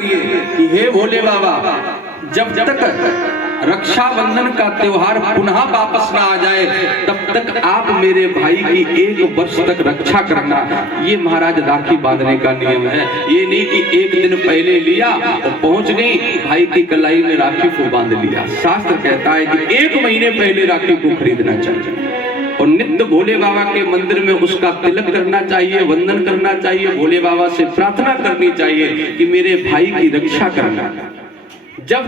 कि हे भोले बाबा, जब तक रक्षाबंधन का त्योहार पुनः वापस ना आ जाए तब तक आप मेरे भाई की 1 वर्ष तक रक्षा करना। ये महाराज राखी बांधने का नियम है। ये नहीं कि एक दिन पहले लिया और पहुंच गई भाई की कलाई में राखी को बांध लिया। शास्त्र कहता है कि 1 महीने पहले राखी को खरीदना चाहिए और नित्य भोले बाबा के मंदिर में उसका तिलक करना चाहिए, वंदन करना चाहिए, भोले बाबा से प्रार्थना करनी चाहिए कि मेरे भाई की रक्षा करना। जब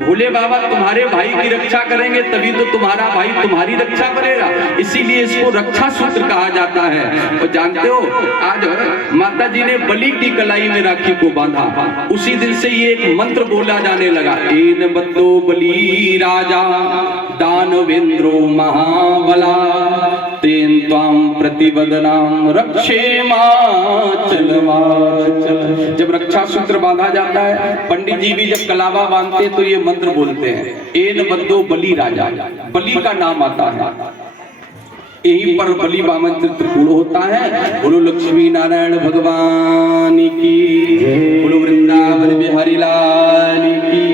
भोले बाबा तुम्हारे भाई की रक्षा करेंगे तभी तो तुम्हारा भाई तुम्हारी रक्षा करेगा। इसीलिए इसको रक्षा सूत्र कहा जाता है। और जानते हो, आज माता जी ने बलि की कलाई में राखी को बांधा, उसी दिन से ये एक मंत्र बोला जाने लगा, एन बद्दो बलि राजा दानवेंद्रो महाबला तेन त्वाम प्रतिवदनाम रक्षेमाचल। जब रक्षा सूत्र बांधा जाता है, पंडित जी भी जब कलावा बांधते तो ये मंत्र बोलते हैं, एन बद्दो बलि राजा, बलि का नाम आता है। यहीं पर बलि वामन चित्र पूर्ण होता है। बोलो लक्ष्मी नारायण भगवान की, बोलो वृंदावन बिहारी लाल की।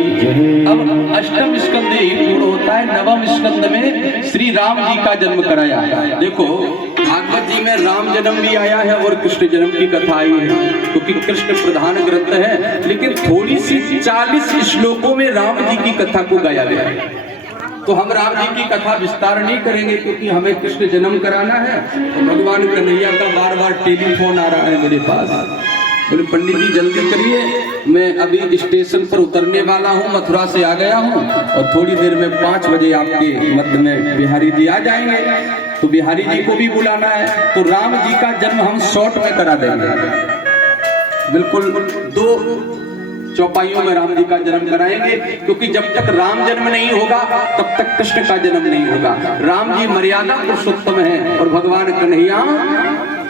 अब अष्टम स्कंद ही पूर्ण होता है। नवम स्कंद में श्री राम जी का जन्म कराया है। देखो भागवत जी में राम जन्म भी आया है और कृष्ण जन्म की कथा आई है, क्योंकि कृष्ण प्रधान ग्रंथ है। लेकिन थोड़ी सी 40 श्लोकों में राम जी की कथा को गाया गया है। तो हम राम जी की कथा विस्तार नहीं करेंगे, क्योंकि हमें कृष्ण जन्म कराना है। तो भगवान कन्हैया का बार-बार टेलीफोन आ रहा है मेरे पास। बोले पंडित जी जल्दी करिए, मैं अभी स्टेशन पर उतरने वाला हूँ, मथुरा से आ गया हूँ और थोड़ी देर में 5 बजे आपके मध्य में बिहारी जी आ जाएंगे। तो बिहारी जी को भी बुलाना है। तो राम जी का जन्म हम शॉर्ट में करा देंगे, बिल्कुल 2 चौपाइयों में राम जी का जन्म कराएंगे, क्योंकि जब तक राम जन्म नहीं होगा तब तक कृष्ण का जन्म नहीं होगा। राम जी मर्यादा पुरुषोत्तम है और भगवान कन्हैया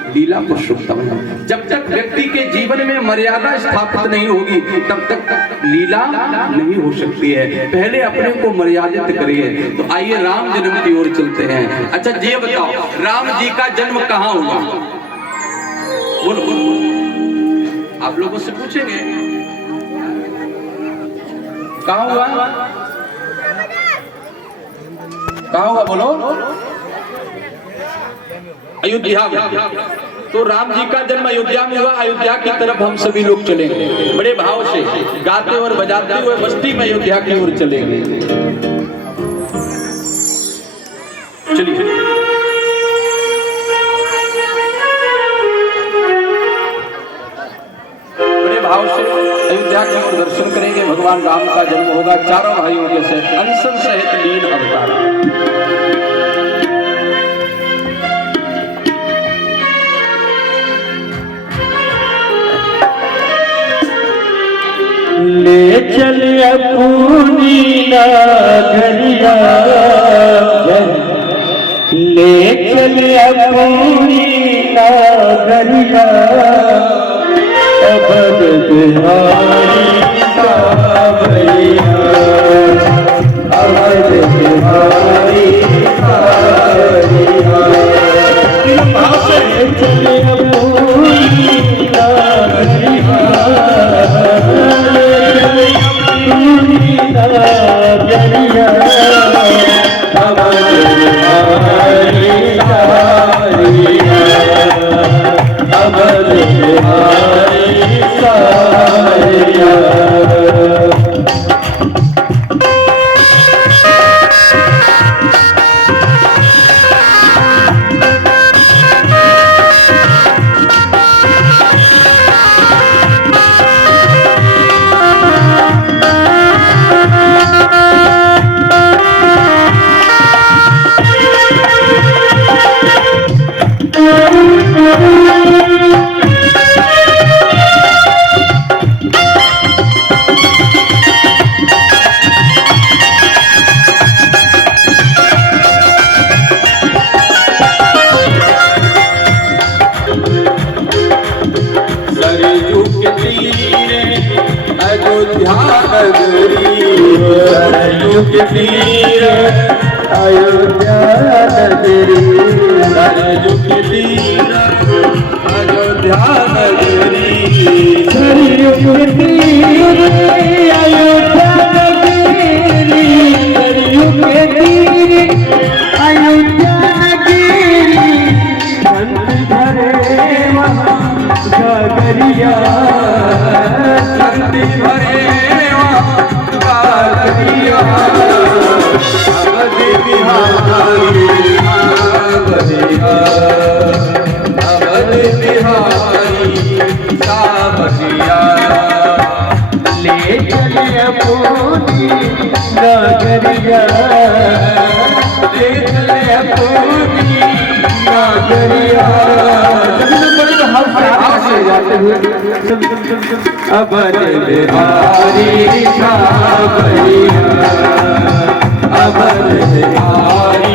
लीला पुरुषोत्तम है। जब तक व्यक्ति के जीवन में मर्यादा स्थापित नहीं होगी तब तक लीला नहीं हो सकती है। पहले अपने को मर्यादित करिए। तो आइए राम जन्म की ओर चलते हैं। अच्छा ये बताओ, राम जी का जन्म कहाँ हुआ? बोलो, आप लोगों से पूछेंगे कहाँ हुआ? कहाँ हुआ बोलो? अयोध्या में। तो राम जी का जन्म अयोध्या में हुआ। अयोध्या की तरफ हम सभी लोग चलेंगे, बड़े भाव से गाते और बजाते हुए मस्ती में अयोध्या की ओर चलेंगे। चलिए बड़े भाव से अयोध्या की ओर दर्शन करेंगे। भगवान राम का जन्म होगा, चारों भाइयों के सहित अंशन सहित लीन अवतार। ले चल अपनी नगरिया, ले चल अपनी नगरिया, अवध बिहारी सावरिया, अवध बिहारी सावरिया। ले चल अपनी नगरिया, नगरिया, अवध बिहारी सावरिया, अवध बिहारी सावरिया। के तीर अयोध्या नगरी, सरयू के तीर अयोध्या नगरी, सरयू के तीर भक्ति भरे गालिया अवधि बिहारी सावरिया अवधि बिहारी सावरिया ले चले अपनी नगरिया ले चले अपनी नगरिया अवध बिहारी सावरिया अवध बिहारी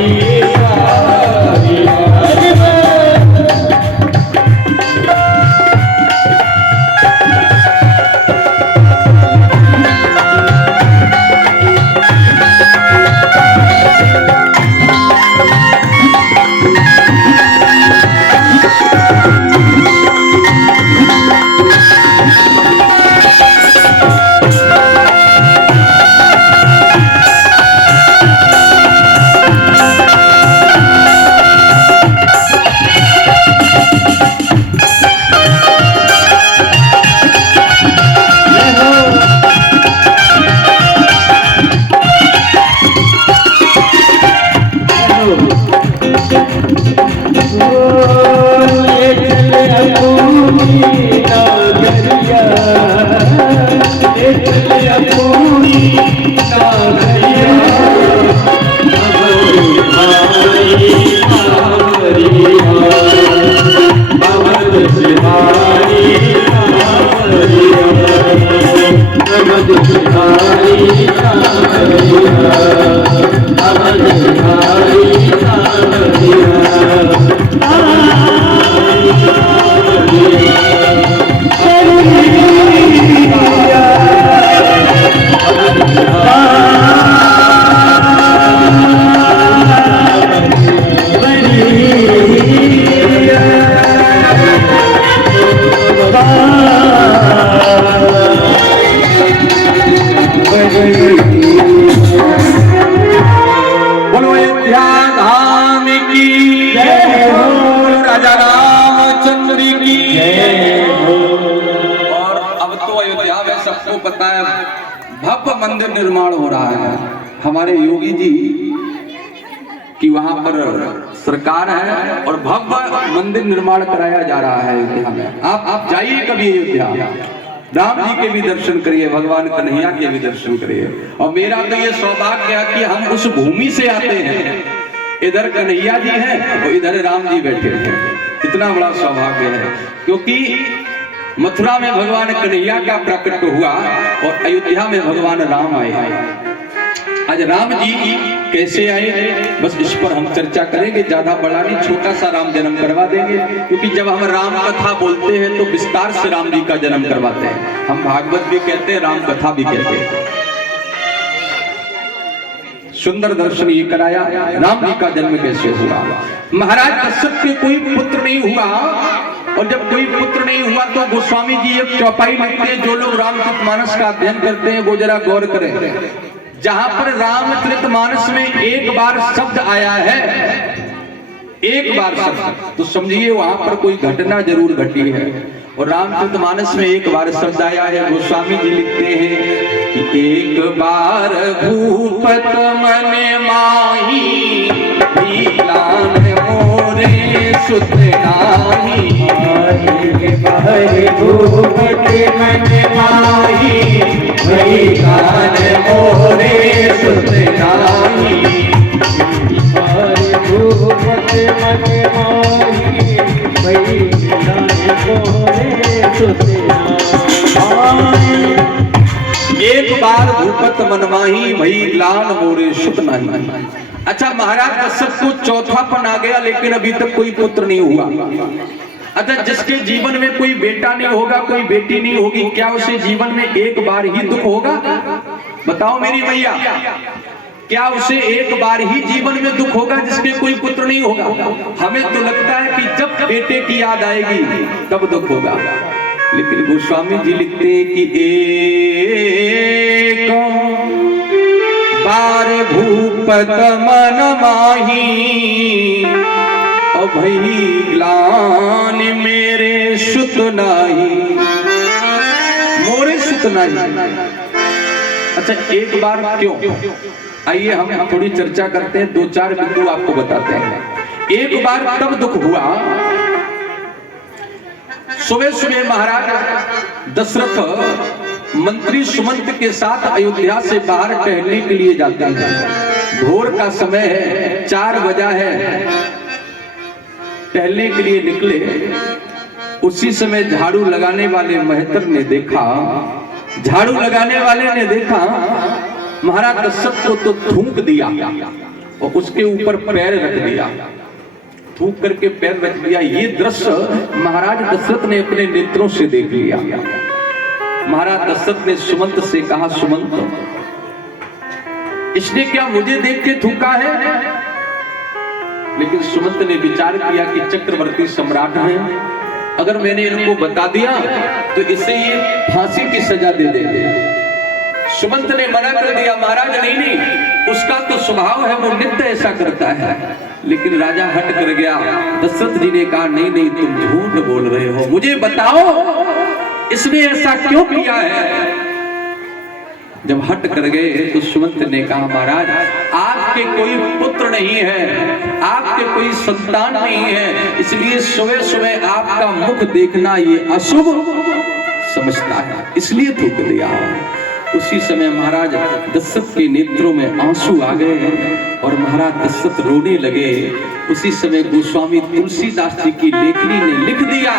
भव्य मंदिर निर्माण हो रहा है। हमारे योगी जी कि वहां पर सरकार है और भव्य मंदिर निर्माण कराया जा रहा है अयोध्या में। आप जाइए कभी अयोध्या, राम जी के भी दर्शन करिए, भगवान कन्हैया के भी दर्शन करिए। और मेरा तो ये सौभाग्य है कि हम उस भूमि से आते हैं, इधर कन्हैया जी हैं और इधर राम जी बैठे हैं। इतना बड़ा सौभाग्य है क्योंकि मथुरा में भगवान कन्हैया का प्रकट हुआ और अयोध्या में भगवान राम आए। आज राम जी कैसे आए, बस इस पर हम चर्चा करेंगे, ज्यादा बड़ा नहीं, छोटा सा राम जन्म करवा देंगे। क्योंकि जब हम राम कथा बोलते हैं तो विस्तार से राम जी का जन्म करवाते हैं। हम भागवत भी कहते हैं, राम कथा भी कहते हैं। सुंदर दर्शन ये कराया, राम जी का जन्म कैसे हुआ। महाराज दशरथ के कोई पुत्र नहीं हुआ, और जब कोई पुत्र नहीं हुआ तो गोस्वामी जी एक चौपाई लिखते हैं। जो लोग रामचरितमानस का अध्ययन करते हैं वो जरा गौर करें। जहां पर रामचरितमानस में एक बार शब्द आया है, एक बार शब्द, तो समझिए वहां पर कोई घटना जरूर घटी है। और रामचरितमानस में एक बार शब्द आया है। गोस्वामी जी लिखते हैं कि एक बार भूपत मन माही लीलान मोरे सुत नाही। भूपत मन माही लीलान मोरे सुत नाही। भूपत मन माही एक बार भूपत मनमाही भई लान मोरे सुत नाही। अच्छा, महाराज दशरथ को चौथापन आ गया लेकिन अभी तक कोई पुत्र नहीं हुआ। अच्छा, जिसके जीवन में कोई बेटा नहीं होगा, कोई बेटी नहीं होगी, क्या उसे जीवन में एक बार ही दुख होगा? बताओ मेरी मैया, क्या उसे एक बार ही जीवन में दुख होगा जिसके कोई पुत्र नहीं होगा? हमें तो लगता है कि जब बेटे की याद आएगी तब दुख होगा। लेकिन गोस्वामी जी लिखते हैं कि एक बार भूपत मन माही और भई ग्लानि मेरे सुत नाही। मोरे सुत सुत नहीं। अच्छा एक बार क्यों, आइए हम थोड़ी चर्चा करते हैं, दो चार बिंदु आपको बताते हैं। एक बार तब दुख हुआ, सुबह सुबह महाराज दशरथ मंत्री सुमंत के साथ अयोध्या से बाहर टहलने के लिए जाते हैं। भोर का समय है, 4 बजा है, टहलने के लिए निकले। उसी समय झाड़ू लगाने वाले महतर ने देखा, झाड़ू लगाने वाले ने देखा महाराज दशरथ को तो थूक दिया और उसके ऊपर पैर रख दिया, थूक करके पैर रख दिया। ये दृश्य महाराज दशरथ ने अपने नेत्रों से देख लिया। महाराज दशरथ ने सुमंत से कहा, सुमंत इसने क्या मुझे देख के थूका है? लेकिन सुमंत ने विचार किया कि चक्रवर्ती सम्राट हैं, अगर मैंने इनको बता दिया तो इससे ये फांसी की सजा दे देंगे। सुमंत ने मना कर दिया, महाराज नहीं, उसका तो स्वभाव है, वो नित्य ऐसा करता है। लेकिन राजा हट कर गया। दशरथ जी ने कहा, नहीं तुम झूठ बोल रहे हो, मुझे बताओ इसने ऐसा क्यों किया है? जब हट कर गए तो सुमंत ने कहा, महाराज आपके कोई पुत्र नहीं है, आपके कोई संतान नहीं है, इसलिए सुबह सुबह आपका मुख देखना ये अशुभ समझता है, इसलिए थूक दिया। उसी समय महाराज दशरथ के नेत्रों में आंसू आ गए और महाराज दशरथ रोने लगे। उसी समय गोस्वामी तुलसीदास जी की लेखनी ने लिख दिया,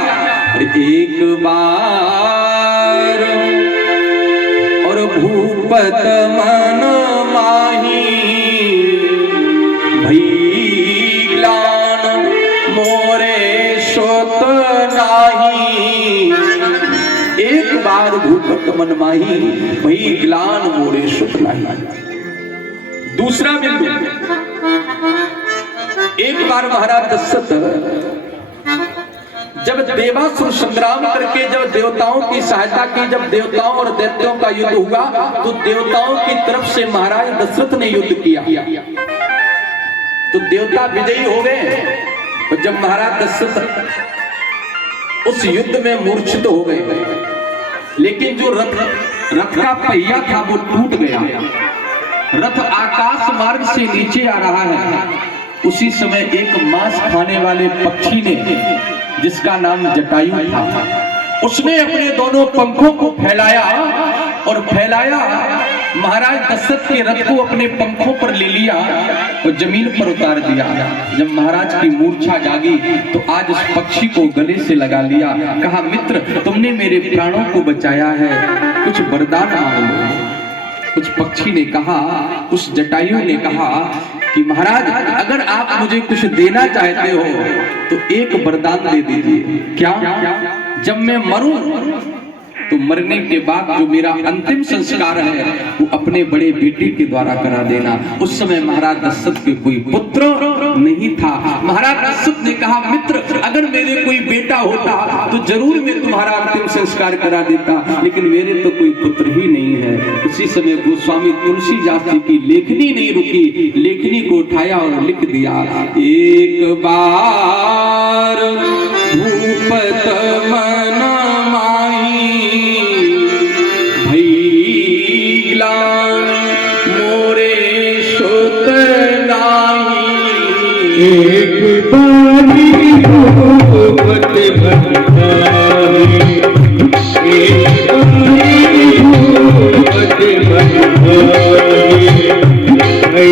एक बार और भूपत मन माही भई ग्लान मोरे सुत नाही। एक बार भूपत मन माही भई ग्लान मोरे सुत नाही। दूसरा बिंदु, एक बार महाराज दशरथ जब देवासुर संग्राम करके जब देवताओं की सहायता की, जब देवताओं और दैत्यों का युद्ध हुआ तो देवताओं की तरफ से महाराज दशरथ ने युद्ध किया तो देवता विजयी हो गए। और जब महाराज दशरथ उस युद्ध में मूर्छित हो गए, लेकिन जो रथ का पहिया था वो टूट गया, रथ आकाश मार्ग से नीचे आ रहा है। उसी समय एक मांस खाने वाले पक्षी ने, जिसका नाम जटायु था, उसने अपने दोनों पंखों को फैलाया और महाराज दशरथ के रथ को अपने पंखों पर ले लिया और जमीन पर उतार दिया। जब महाराज की मूर्छा जागी तो आज उस पक्षी को गले से लगा लिया, कहा, मित्र तुमने मेरे प्राणों को बचाया है, कुछ वरदान मांग लो। उस पक्षी ने कहा, उस जटायु ने कहा कि महाराज अगर आप मुझे कुछ देना चाहते हो तो एक वरदान दे दीजिए। क्या? जब मैं मरूं तो मरने के बाद जो मेरा अंतिम संस्कार है वो अपने बड़े बेटे के द्वारा करा देना। उस समय महाराज दशरथ के कोई पुत्र नहीं था। महाराज दशरथ ने कहा, मित्र अगर मेरे कोई बेटा होता तो जरूर मैं तुम्हारा अंतिम संस्कार करा देता, लेकिन मेरे तो कोई पुत्र ही नहीं है। उसी समय गोस्वामी तुलसीदास जी की लेखनी नहीं रुकी, लेखनी को उठाया और लिख दिया, एक बार भूपत मन माही भई ग्लान मोरे सुत नाही। एक बारी भूपत मन माही, एक बारी भूपत मन माही भई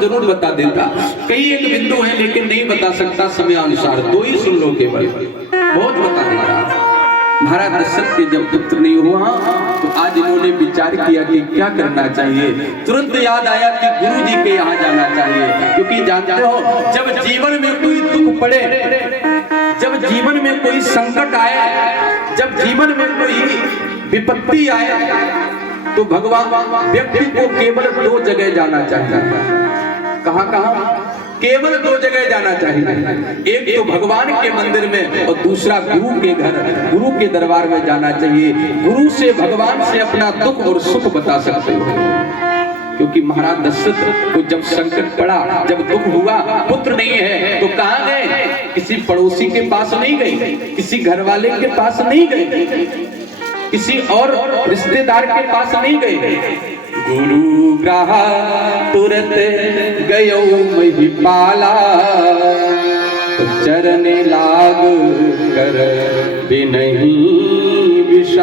जरूर बता देता, कई एक बिंदु है लेकिन नहीं बता सकता समय अनुसार, दो ही सुन लो केवल, बहुत बता देता। महाराज दशरथ के जब पुत्र नहीं हुआ तो आज इन्होंने विचार किया कि क्या करना चाहिए। तुरंत याद आया कि गुरु जी के यहाँ जाना चाहिए, क्योंकि जानते हो जब जीवन में कोई दुख पड़े, जब जीवन में कोई संकट आए, जब जीवन में कोई विपत्ति आए, तो भगवान व्यक्ति को केवल 2 जगह जाना चाहिए। कहाँ कहाँ? केवल 2 जगह जाना चाहिए। एक तो भगवान के मंदिर में और दूसरा गुरु के घर, गुरु के दरबार में जाना चाहिए। गुरु से, भगवान से अपना दुख और सुख बता सकते हो। क्योंकि महाराज दशरथ को जब संकट पड़ा, जब दुख हुआ, पुत्र नहीं है, तो कहाँ गए? किसी पड़ोसी के पास नहीं गए, किसी घर वाले के पास नहीं गए, किसी और रिश्तेदार के पास नहीं गए। गुरु ग्रहा तुरत गयो महिपाला, चरण लाग कर बिनहि